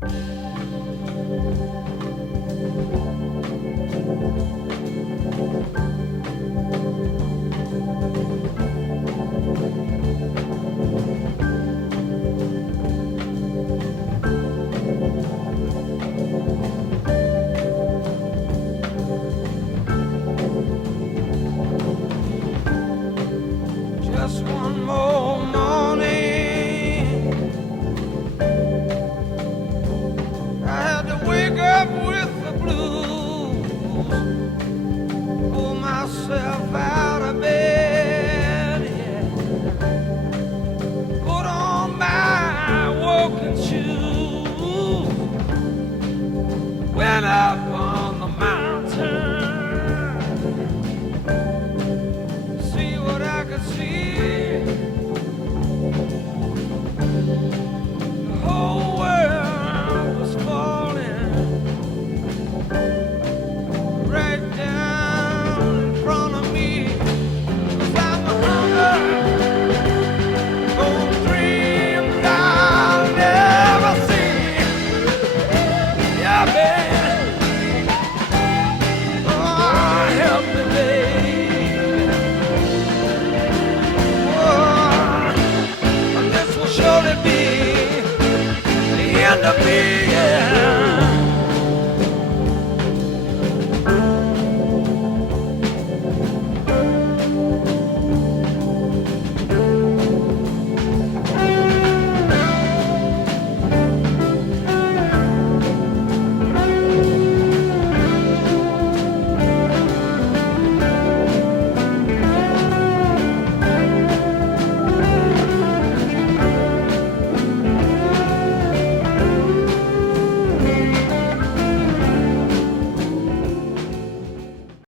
Just one more morning, I had to wake up with the blues, pull myself out of bed, yeah. Put on my walking shoes, went up on the mountain, see what I could see. The whole world was falling right down in front of me. 'Cause I'm a hunger, going dreams I'll never see. Yeah, man. Oh, help me, baby. Oh, this will surely be the end of me, yeah.